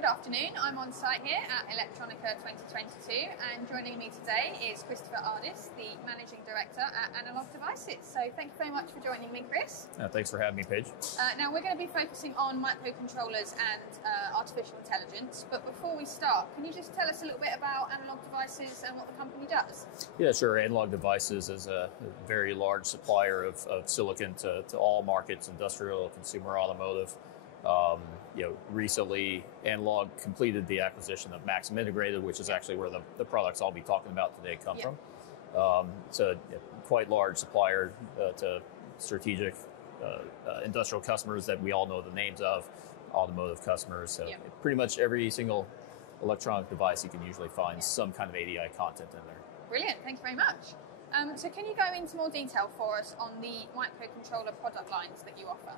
good afternoon. I'm on site here at Electronica 2022, and joining me today is Kristopher Ardis, the Managing Director at Handheld Devices. So thank you very much for joining me, Chris. Thanks for having me, Paige. Now we're going to be focusing on microcontrollers and artificial intelligence, but before we start, can you just tell us a little bit about Handheld Devices and what the company does? Yeah, sure. Handheld Devices is a very large supplier of silicon to all markets, industrial, consumer, automotive. Recently, Analog completed the acquisition of Maxim Integrated, which is actually where the products I'll be talking about today come from. It's a quite large supplier to strategic industrial customers that we all know the names of, automotive customers. So pretty much every single electronic device you can usually find some kind of ADI content in there. Brilliant, thank you very much. So can you go into more detail for us on the microcontroller product lines that you offer?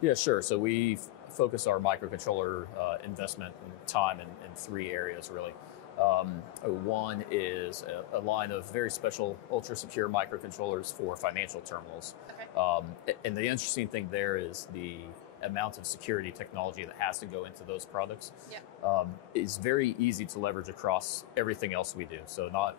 Yeah, sure. So we focus our microcontroller investment and time in three areas, really. One is a line of very special Ultrasecure Microcontrollers for financial terminals. Okay. And the interesting thing there is the amount of security technology that has to go into those products is very easy to leverage across everything else we do. So not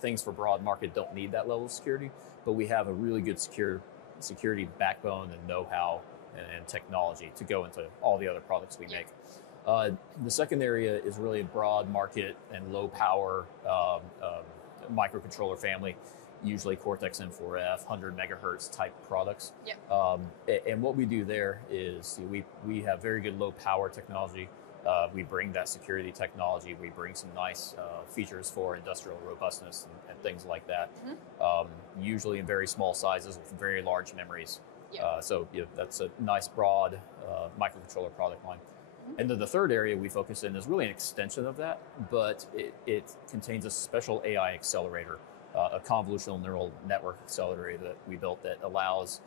things for broad market don't need that level of security, but we have a really good security backbone and know-how and technology to go into all the other products we make. The second area is really a broad market and low power microcontroller family, usually Cortex M4F, 100 megahertz type products. And what we do there is we have very good low power technology. We bring that security technology. We bring some nice features for industrial robustness and things like that. Usually in very small sizes with very large memories. So that's a nice broad microcontroller product line. And then the third area we focus in is really an extension of that, but it contains a special AI accelerator, a convolutional neural network accelerator that we built that allows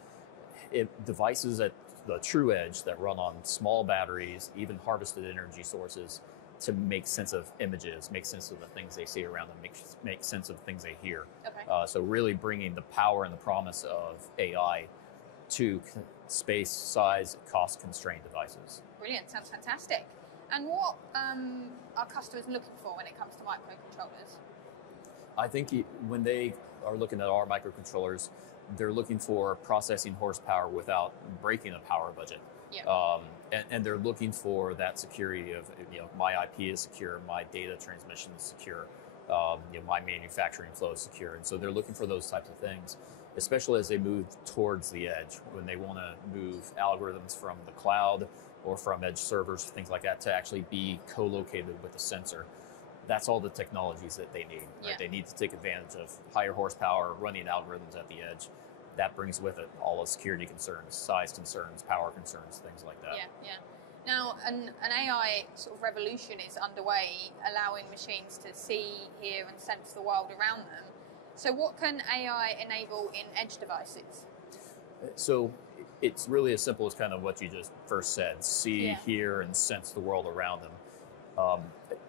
devices at the true edge that run on small batteries, even harvested energy sources, to make sense of images, make sense of the things they see around them, make sense of things they hear. So really bringing the power and the promise of AI to space, size, cost-constrained devices. Brilliant, sounds fantastic. And what are customers looking for when it comes to microcontrollers? I think when they are looking at our microcontrollers, they're looking for processing horsepower without breaking a power budget. And they're looking for that security of, my IP is secure, my data transmission is secure, my manufacturing flow is secure. And so they're looking for those types of things, especially as they move towards the edge, when they want to move algorithms from the cloud or from edge servers, things like that, to actually be co-located with the sensor. That's all the technologies that they need. Right? They need to take advantage of higher horsepower, running algorithms at the edge. That brings with it all the security concerns, size concerns, power concerns, things like that. Now, an AI sort of revolution is underway, allowing machines to see, hear, and sense the world around them. So what can AI enable in edge devices? So it's really as simple as kind of what you just first said, see, hear, and sense the world around them.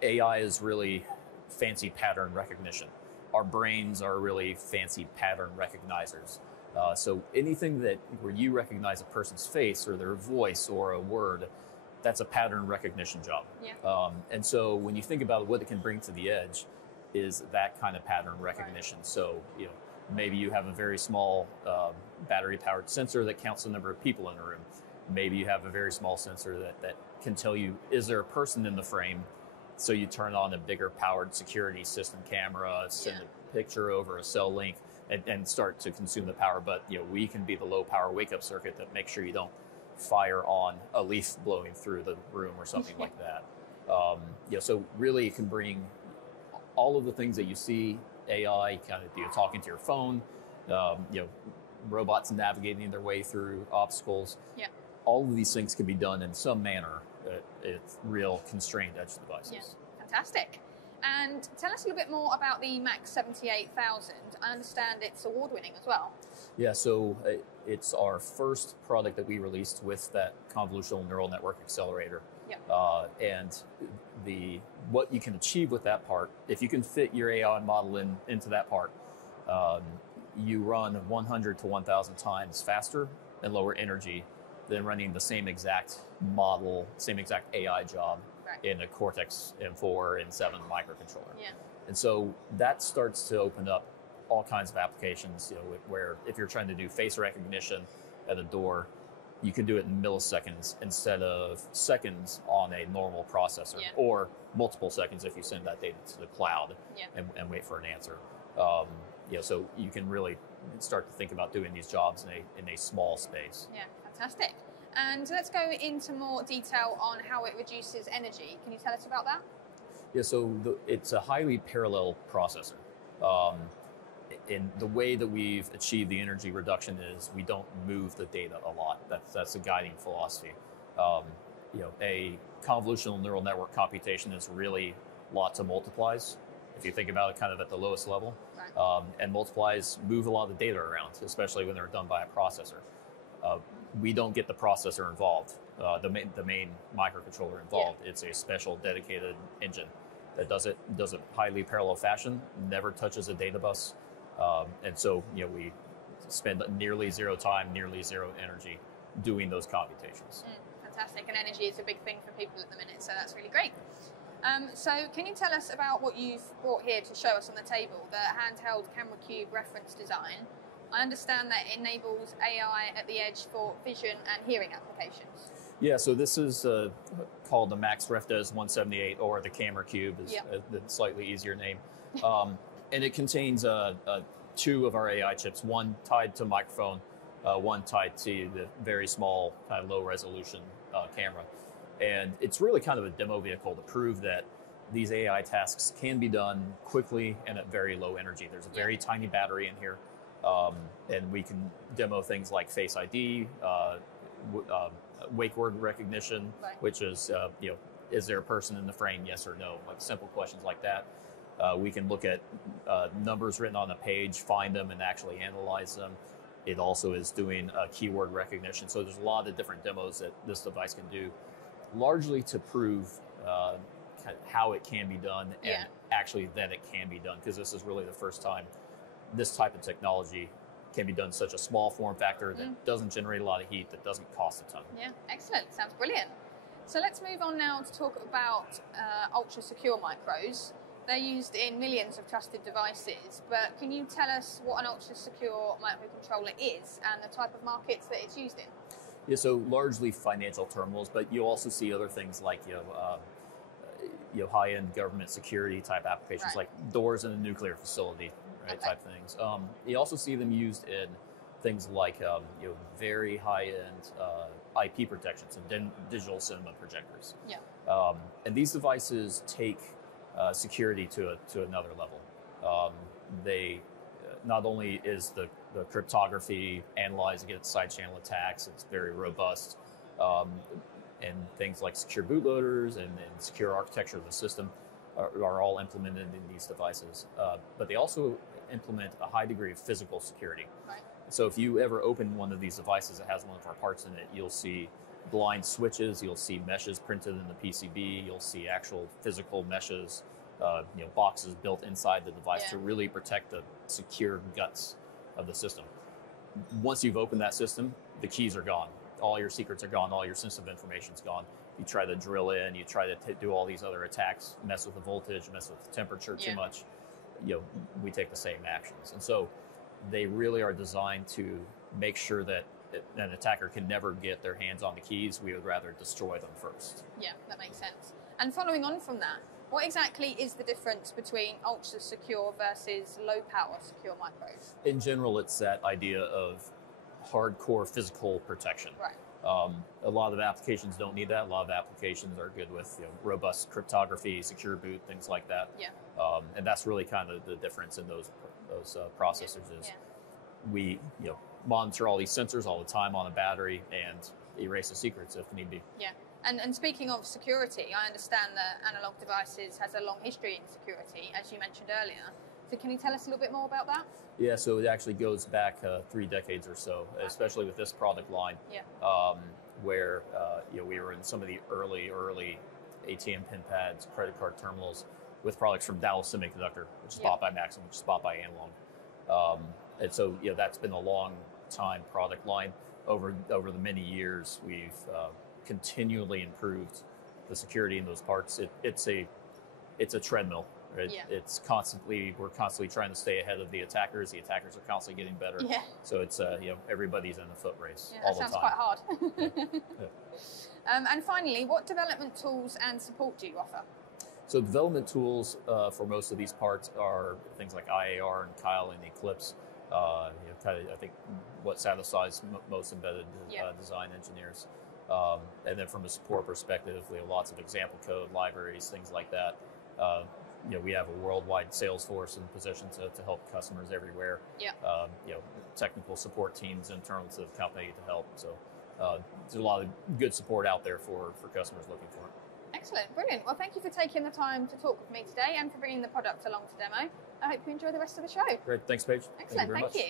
AI is really fancy pattern recognition. Our brains are really fancy pattern recognizers. So anything where you recognize a person's face or their voice or a word, that's a pattern recognition job. And so when you think about what it can bring to the edge, is that kind of pattern recognition. So maybe you have a very small battery-powered sensor that counts the number of people in a room. Maybe you have a very small sensor that can tell you, is there a person in the frame? So you turn on a bigger powered security system camera, send a picture over a cell link, and start to consume the power. But we can be the low power wake up circuit that makes sure you don't fire on a leaf blowing through the room or something like that. So really it can bring all of the things that you see, AI, kind of talking to your phone, robots navigating their way through obstacles. All of these things can be done in some manner at real constrained edge devices. Fantastic. And tell us a little bit more about the Max 78000. I understand it's award-winning as well. So it's our first product that we released with that convolutional neural network accelerator. And what you can achieve with that part, if you can fit your AI model into that part, you run 100 to 1,000 times faster and lower energy than running the same exact model, same exact AI job in a Cortex M4 and 7 microcontroller. Yeah. And so that starts to open up all kinds of applications, where if you're trying to do face recognition at a door, you can do it in milliseconds instead of seconds on a normal processor, or multiple seconds if you send that data to the cloud and wait for an answer. So you can really start to think about doing these jobs in a small space. Yeah, fantastic. And let's go into more detail on how it reduces energy. Can you tell us about that? Yeah, so it's a highly parallel processor. In the way that we've achieved the energy reduction is we don't move the data a lot. That's a guiding philosophy. A convolutional neural network computation is really lots of multiplies, if you think about it kind of at the lowest level. Right. And multiplies move a lot of data around, especially when they're done by a processor. We don't get the processor involved, the main microcontroller involved. It's a special dedicated engine that does it highly parallel fashion, never touches a data bus. And so, we spend nearly zero time, nearly zero energy doing those computations. Fantastic. And energy is a big thing for people at the minute, so that's really great. So can you tell us about what you've brought here to show us on the table, the handheld camera cube reference design? I understand that it enables AI at the edge for vision and hearing applications. Yeah, so this is called the Max RefDes 178, or the camera cube is the slightly easier name. And it contains two of our AI chips, one tied to microphone, one tied to the very small, kind of low resolution camera. And it's really kind of a demo vehicle to prove that these AI tasks can be done quickly and at very low energy. There's a very tiny battery in here, and we can demo things like Face ID, wake word recognition, which is, is there a person in the frame, yes or no, like simple questions like that. We can look at numbers written on a page, find them, and actually analyze them. It also is doing keyword recognition. So there's a lot of different demos that this device can do, largely to prove how it can be done and actually that it can be done, because this is really the first time this type of technology can be done in such a small form factor that doesn't generate a lot of heat, that doesn't cost a ton. Yeah, excellent. Sounds brilliant. So let's move on now to talk about Ultrasecure Micros. They're used in millions of trusted devices, but can you tell us what an Ultrasecure microcontroller is and the type of markets that it's used in? Yeah, so largely financial terminals, but you also see other things like high-end government security type applications, like doors in a nuclear facility, type things. You also see them used in things like very high-end IP protections and digital cinema projectors. Yeah. And these devices take security to another level. They not only is the cryptography analyzed against side channel attacks, it's very robust, and things like secure bootloaders and secure architecture of the system are all implemented in these devices. But they also implement a high degree of physical security. Right. So if you ever open one of these devices that has one of our parts in it, you'll see blind switches, you'll see meshes printed in the PCB, you'll see actual physical meshes, boxes built inside the device to really protect the secure guts of the system. Once you've opened that system, the keys are gone. All your secrets are gone, all your sensitive information's gone. You try to drill in, you try to do all these other attacks, mess with the voltage, mess with the temperature too much, we take the same actions. And so they really are designed to make sure that an attacker can never get their hands on the keys. We would rather destroy them first. Yeah, that makes sense. And following on from that, what exactly is the difference between ultra secure versus low power secure micros? In general, it's that idea of hardcore physical protection. Right. A lot of applications don't need that. A lot of applications are good with robust cryptography, secure boot, things like that. Yeah. And that's really kind of the difference in those processors is we monitor all these sensors all the time on a battery and erase the secrets if need be. Yeah. And speaking of security, I understand that Analog Devices has a long history in security, as you mentioned earlier. So can you tell us a little bit more about that? Yeah, so it actually goes back 3 decades or so, especially with this product line, where we were in some of the early ATM pin pads, credit card terminals with products from Dallas Semiconductor, which is bought by Maxim, which is bought by Analog. And so that's been a long time product line. Over the many years, we've continually improved the security in those parts, it's a treadmill. Right? Yeah. We're constantly trying to stay ahead of the attackers. The attackers are constantly getting better. Yeah. So it's everybody's in a foot race Yeah, all the that time. sounds quite hard. Yeah. And finally, what development tools and support do you offer? So development tools for most of these parts are things like IAR and Kyle and Eclipse. I think what satisfies most embedded design engineers. And then from a support perspective, we have lots of example code libraries, things like that. We have a worldwide sales force in position to help customers everywhere. Yeah. Technical support teams internal to the company to help. So there's a lot of good support out there for customers looking for it. Excellent, brilliant. Well, thank you for taking the time to talk with me today and for bringing the product along to demo. I hope you enjoy the rest of the show. Great, thanks, Paige. Excellent, Thank you very much. you.